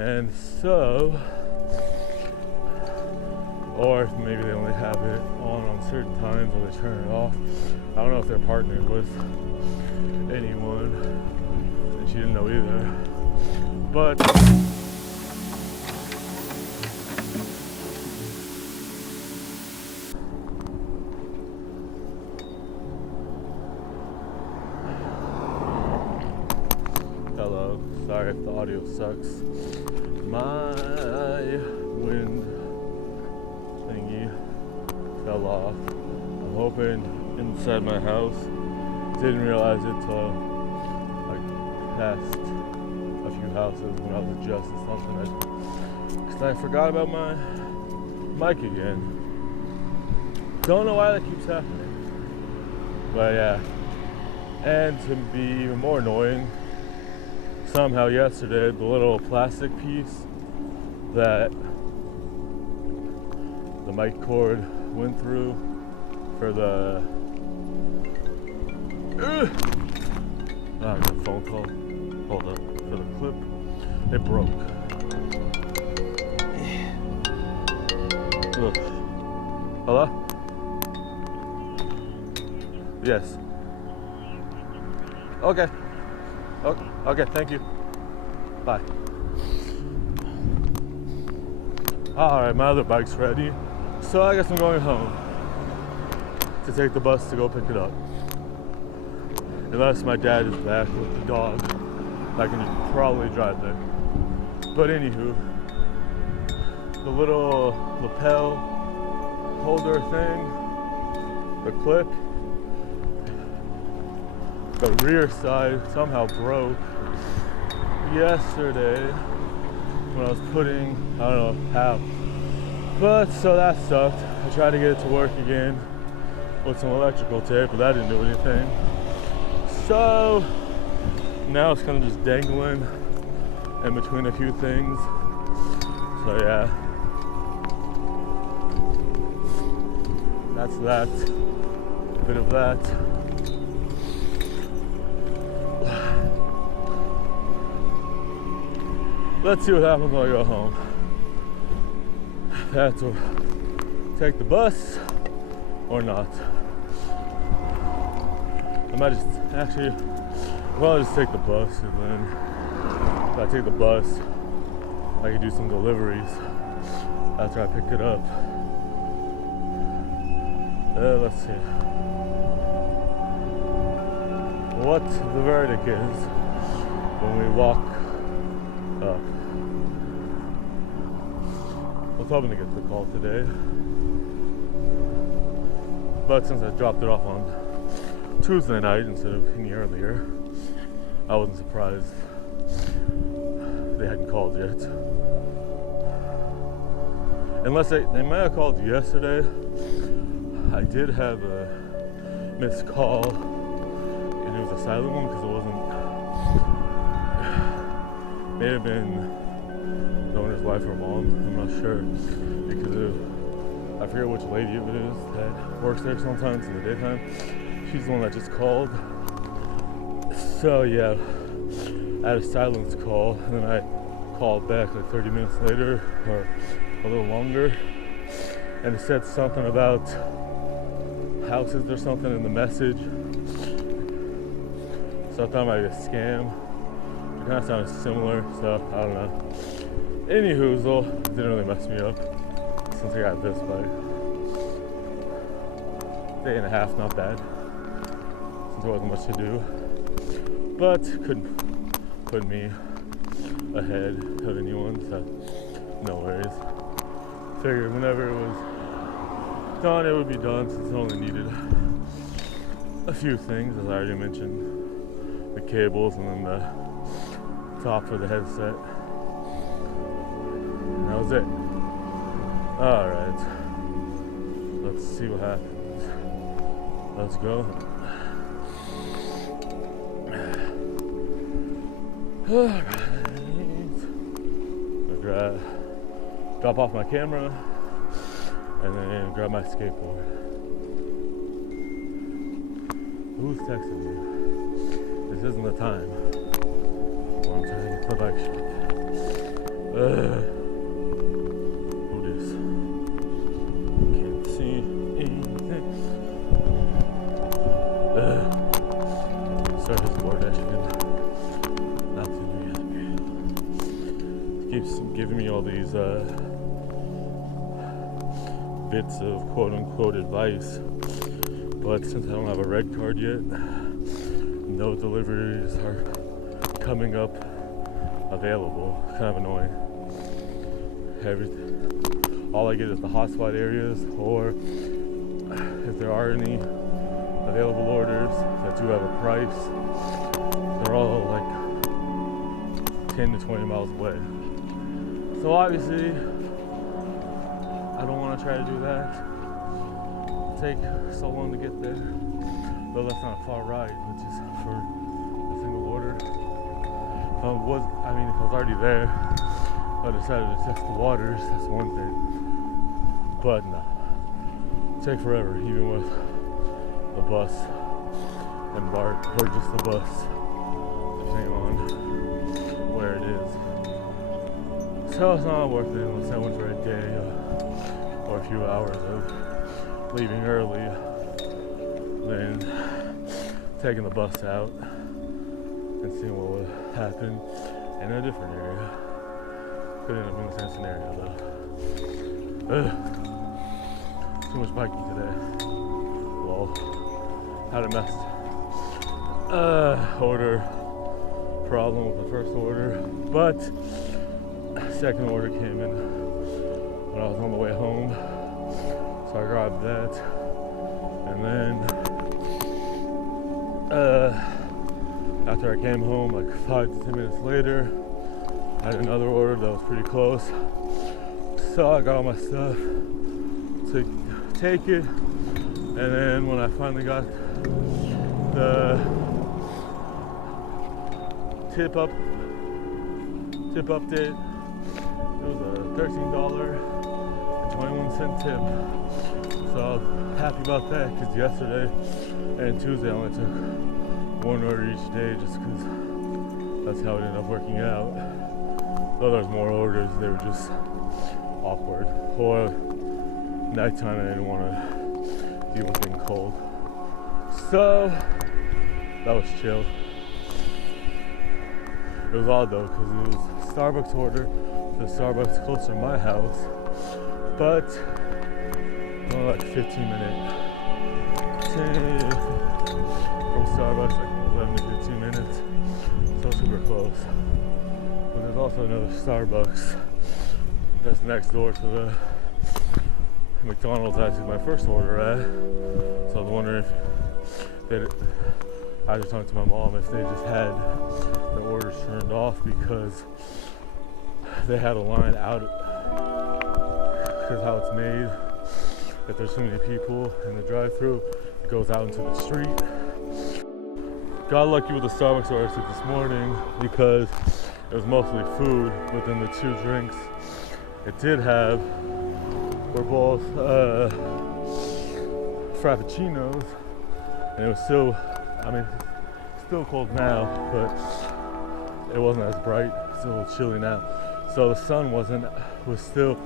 And so, or maybe they only have it on certain times or they turn it off. I don't know if they're partnered with anyone, and she didn't know either. But hello, sorry if the audio sucks. My wind thingy fell off. I'm hoping inside my house. Didn't realize it till like past a few houses when I was adjusting something. Because I forgot about my mic again. Don't know why that keeps happening. But yeah. And to be even more annoying, somehow yesterday the little plastic piece that the mic cord went through for the I got a phone call. Hold up. For the clip, it broke. Look. Hello? Yes. Okay. Okay, thank you. Bye. Alright, my other bike's ready. So I guess I'm going home to take the bus to go pick it up. Unless my dad is back with the dog, I can just probably drive there. But anywho, the little lapel holder thing, the clip, the rear side somehow broke yesterday when I was putting, I don't know how. But so that sucked. I tried to get it to work again with some electrical tape, but that didn't do anything. So now it's kind of just dangling in between a few things. So yeah, that's that. A bit of that. Let's see what happens when I go home. I have to take the bus or not. I might just actually, well, I'll just take the bus, and then if I take the bus, I can do some deliveries after I pick it up. Let's see what the verdict is when we walk up. I was hoping to get the call today, but since I dropped it off on Tuesday night instead of any earlier, I wasn't surprised they hadn't called yet. Unless they might have called yesterday. I did have a missed call, and it was a silent one because it wasn't, may have been the owner's wife or mom, I'm not sure, because I forget which lady it is that works there sometimes in the daytime. She's the one that just called. So yeah, I had a silence call, and then I called back like 30 minutes later, or a little longer, and it said something about houses or something in the message. So I thought it might be a scam. It kind of sounded similar, so I don't know. Anywho, didn't really mess me up since I got this bike. Day and a half, not bad. Since there wasn't much to do, but couldn't put me ahead of anyone, so no worries. Figured whenever it was done, it would be done, since it only needed a few things, as I already mentioned, the cables and then the top for the headset. And that was it. Alright, let's see what happens. Let's go. Alright, I'll drop off my camera and then grab my skateboard. Who's texting me? This isn't the time when I'm trying to get the bike shop. Who this? Can't see anything. Sorry, this board actually not too happy. It keeps giving me all these bits of quote-unquote advice, but since I don't have a red card yet, no deliveries are coming up available. Kind of annoying. All I get is the hotspot areas, or if there are any available orders that do have a price, they're all like 10 to 20 miles away. So obviously, I don't want to try to do that. Take so long to get there, though that's not a far ride, which is for a single order. If I was already there, I decided to test the waters, that's one thing. But no, take forever, even with the bus and BART, or just the bus, depending on where it is. So it's not worth it unless I went for a day or a few hours of leaving early, then taking the bus out and seeing what would happen in a different area. Could end up in the same scenario though. Too much biking today. Lol. Had a mess. Order problem with the first order, but second order came in when I was on the way home. So I grabbed that, and then after I came home, like 5 to 10 minutes later, I had another order that was pretty close. So I got all my stuff to take it, and then when I finally got the tip update, it was a $13.21 tip. So I was happy about that, because yesterday and Tuesday I only took one order each day, just because that's how it ended up working out. Though there's more orders, they were just awkward. Or nighttime, I didn't want to deal with being cold. So that was chill. It was odd though, because it was a Starbucks order, the Starbucks close to my house, but only like 15-minute from Starbucks, like 11 to 15 minutes, so super close. But there's also another Starbucks that's next door to the McDonald's I took my first order at. So I was wondering if I was talking to my mom if they just had the orders turned off because they had a line out, because how it's made. If there's so many people in the drive-thru, it goes out into the street. Got lucky with the Starbucks order I took this morning because it was mostly food, but then the 2 drinks it did have were both frappuccinos, and it was still, still cold now, but it wasn't as bright, still a little chilly now. So the sun was still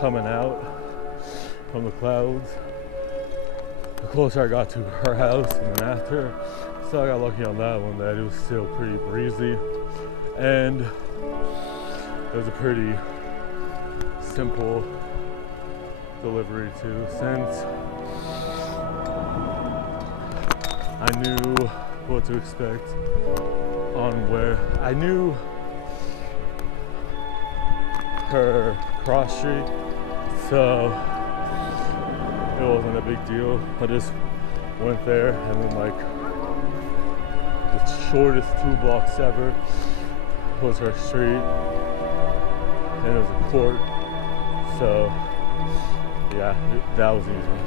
coming out from the clouds the closer I got to her house, and then after, so I got lucky on that one that it was still pretty breezy, and it was a pretty simple delivery too, since I knew what to expect on where I knew her cross street, so it wasn't a big deal. I just went there, and then like the shortest 2 blocks ever was her street, and it was a court, so yeah, that was easy.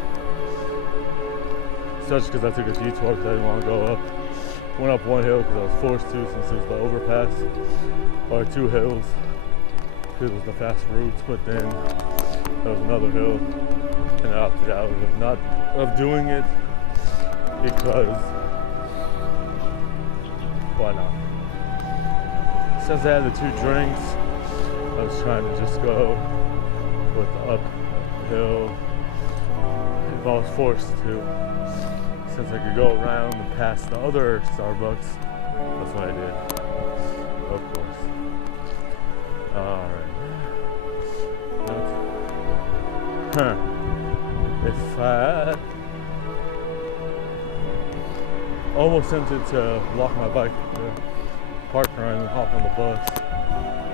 Especially because I took a detour because I didn't want to go up. Went up one hill because I was forced to, since it was the overpass, or 2 hills because it was the fast routes, but then there was another hill, and I opted out of doing it because why not? Since I had the 2 drinks, I was trying to just go with the uphill if I was forced to. Since I could go around and past the other Starbucks, that's what I did. Of course. Alright. If I almost tempted to lock my bike, park around and hop on the bus,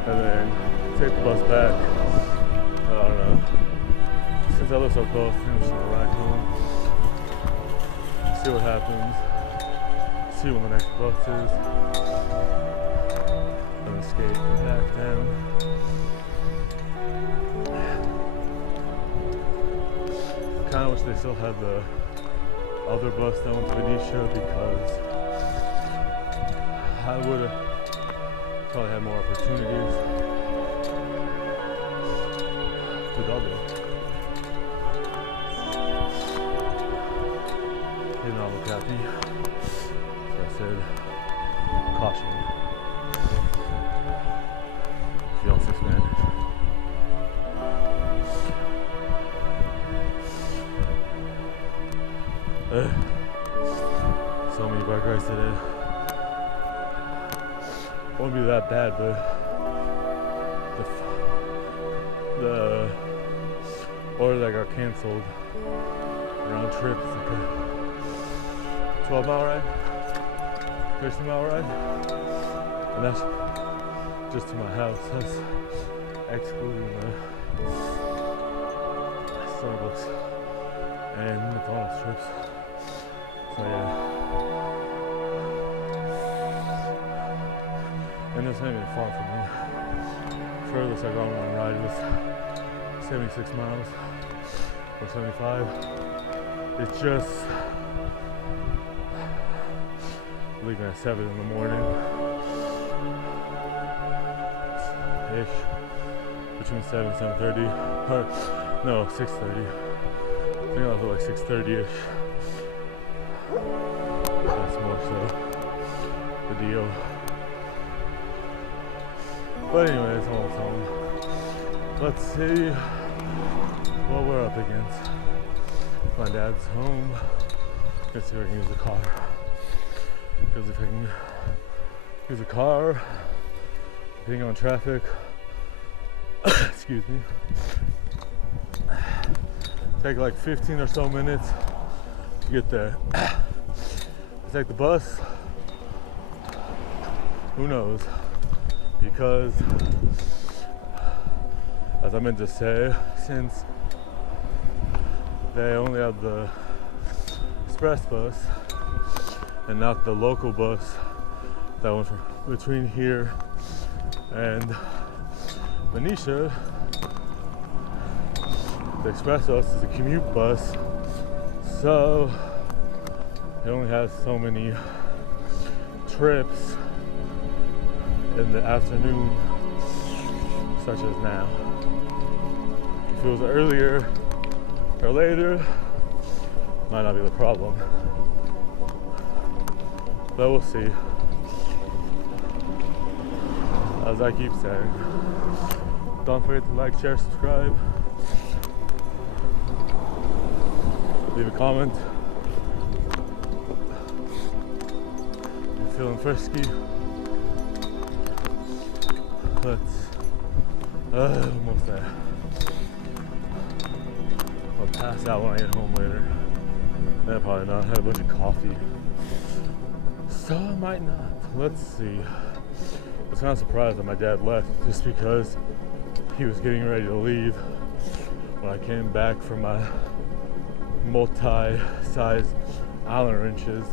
and then take the bus back. I don't know. Since I live so close, I'm just gonna ride home. See what happens. See when the next bus is. And skate back down. Kinda wish they still had the other bus that went to Venetia, because I would have probably had more opportunities to double. He did not look happy, so I said, caution. If you don't speak Spanish. So many bike rides today. Won't be that bad, but the order that got canceled round trip is like a 12-mile ride, 13-mile ride, and that's just to my house. That's excluding the Starbucks and McDonald's trips. So yeah. And it's not even far from me. Furthest I got on one ride was 76 miles or 75. It's just leaving at 7 in the morning ish, between 7 and 7:30, or no, 6:30. I think I was like 6:30 ish. That's more so the deal. But anyways, I'm almost home. Let's see what we're up against. My dad's home. Let's see if I can use the car. Because if I can use the car, being on traffic, excuse me, take like 15 or so minutes to get there. Take the bus, who knows? Because, as I meant to say, since they only have the express bus and not the local bus that went from between here and Venetia, the express bus is a commute bus, so it only has so many trips in the afternoon, such as now. If it was earlier or later, might not be the problem. But we'll see. As I keep saying, don't forget to like, share, subscribe. Leave a comment. If you're feeling frisky. Almost there. I'll pass out when I get home later. Then probably not. I had a bunch of coffee. So I might not. Let's see. I was kind of surprised that my dad left just because he was getting ready to leave when I came back from my multi-sized Allen wrenches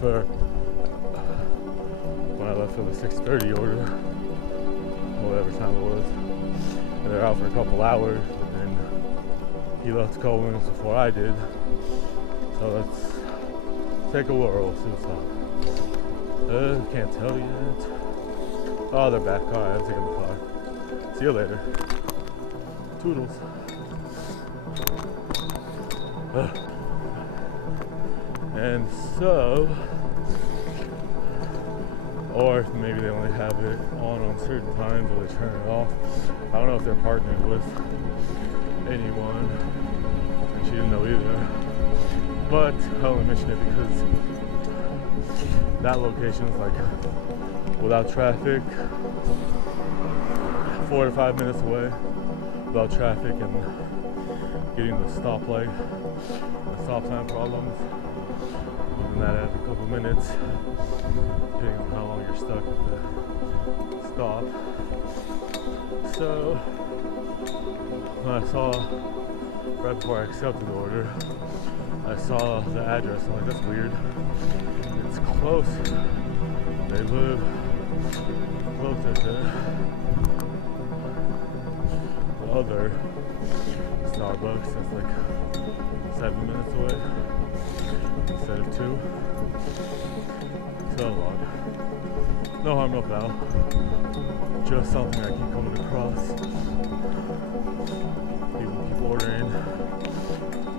for when I left for the 6:30 order, whatever time it was. And they're out for a couple hours, but then he left a couple minutes before I did. So let's take a whirl, see what's up. Can't tell yet. Oh, they're back. Alright, I'm taking the car. See you later. Toodles. And so, or maybe they only have it on certain times or they turn it off. I don't know if they're partnered with anyone, and she didn't know either. But I only mention it because that location is like without traffic, 4 to 5 minutes away, without traffic and getting the stoplight, the stop sign problems. Moving that every couple minutes, depending on how long you're stuck at the stop. So when I saw, right before I accepted the order, I saw the address. I'm like, that's weird. It's close. They live closer to the other Starbucks. That's like 7 minutes away instead of 2. So long. No harm, no foul. Just something I keep coming across. People keep ordering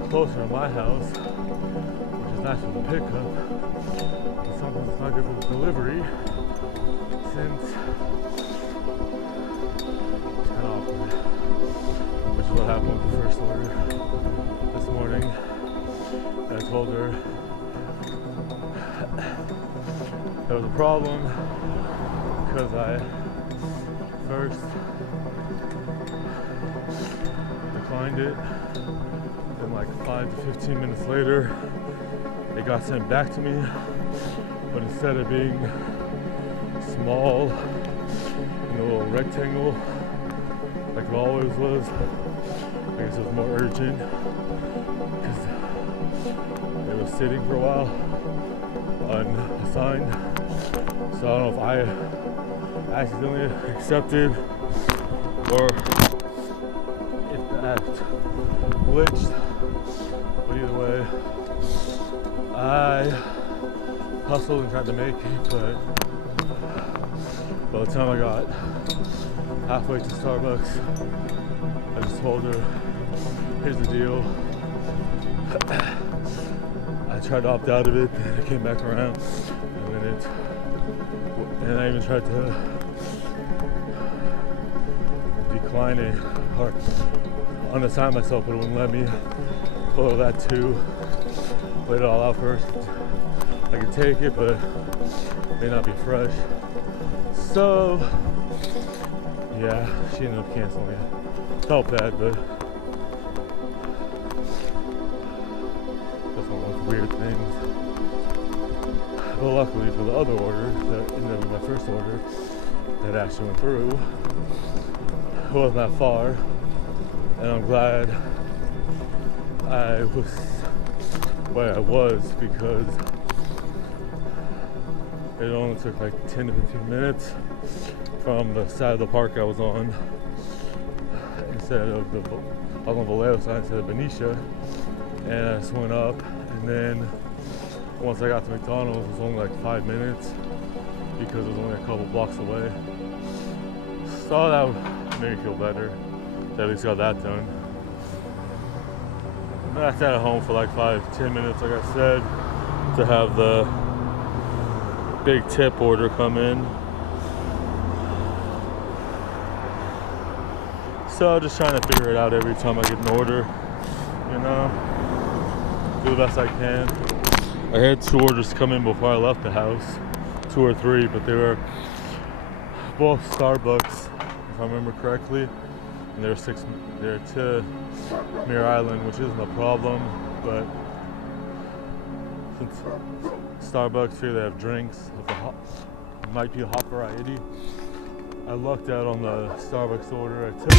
closer to my house, which is nice for the pickup, but sometimes it's not good for the delivery, since it's kind of awkward, which is what happened with the first order this morning. I told her there was a problem because I first declined it, then like 5 to 15 minutes later it got sent back to me, but instead of being small in a little rectangle like it always was, I guess it was more urgent because it was sitting for a while unassigned. So I don't know if I accidentally accepted or if the app glitched, but either way I hustled and tried to make it, but by the time I got halfway to Starbucks, I just told her, here's the deal. I tried to opt out of it, then I came back around, and I even tried to decline it or unassign myself, but it wouldn't let me. Told her that too. Laid it all out first. I could take it, but it may not be fresh. So yeah, she ended up canceling it. Felt bad, but that's one of those weird things. But luckily for the other order, that ended up being my first order, that actually went through. It wasn't that far, and I'm glad I was where I was because it only took like 10 to 15 minutes from the side of the park I was on, instead of I was on Vallejo side instead of Benicia, and I just went up, and then once I got to McDonald's, it was only like 5 minutes because it was only a couple blocks away. So that made me feel better. So at least got that done. And I sat at home for like 5-10 minutes, like I said, to have the big tip order come in. So just trying to figure it out every time I get an order, you know, do the best I can. I had 2 orders come in before I left the house, 2 or 3, but they were both Starbucks, if I remember correctly, and they're to Mirror Island, which isn't a problem, but since Starbucks here they have drinks, might be a hot variety. I lucked out on the Starbucks order I took.